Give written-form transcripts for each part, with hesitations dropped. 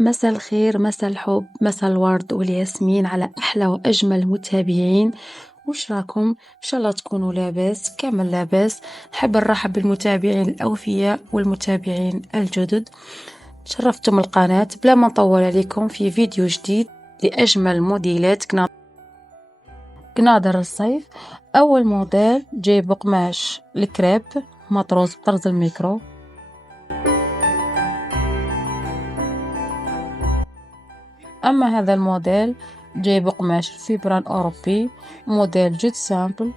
مساء الخير، مساء الحب، مساء الورد والياسمين على أحلى وأجمل متابعين. وش راكم؟ إن شاء الله تكونوا لاباس، كامل لاباس. نحب نرحب بالمتابعين الأوفياء والمتابعين الجدد. شرفتم القناة. بلا ما نطول عليكم، في فيديو جديد لأجمل موديلات قنادر الصيف. أول موديل جايب قماش الكريب مطروز بطرز الميكرو. أما هذا الموديل جاي بقماش فيبران أوروبي، موديل جد سامبل.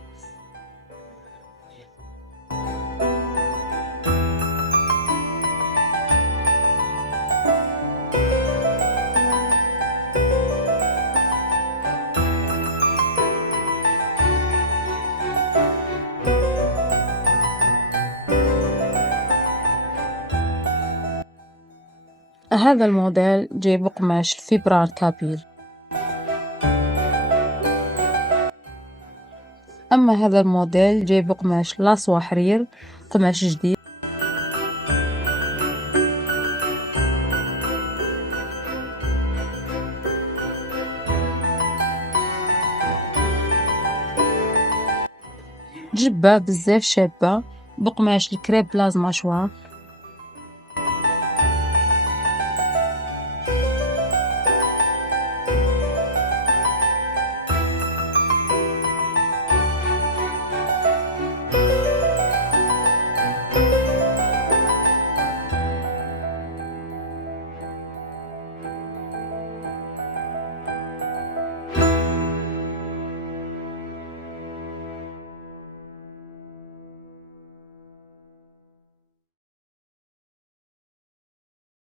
هذا الموديل جاي بقماش فيبران كابيل. أما هذا الموديل جاي بقماش لاص وحرير، قماش جديد. جبة بزاف شابة بقماش الكريب بلازما شوا.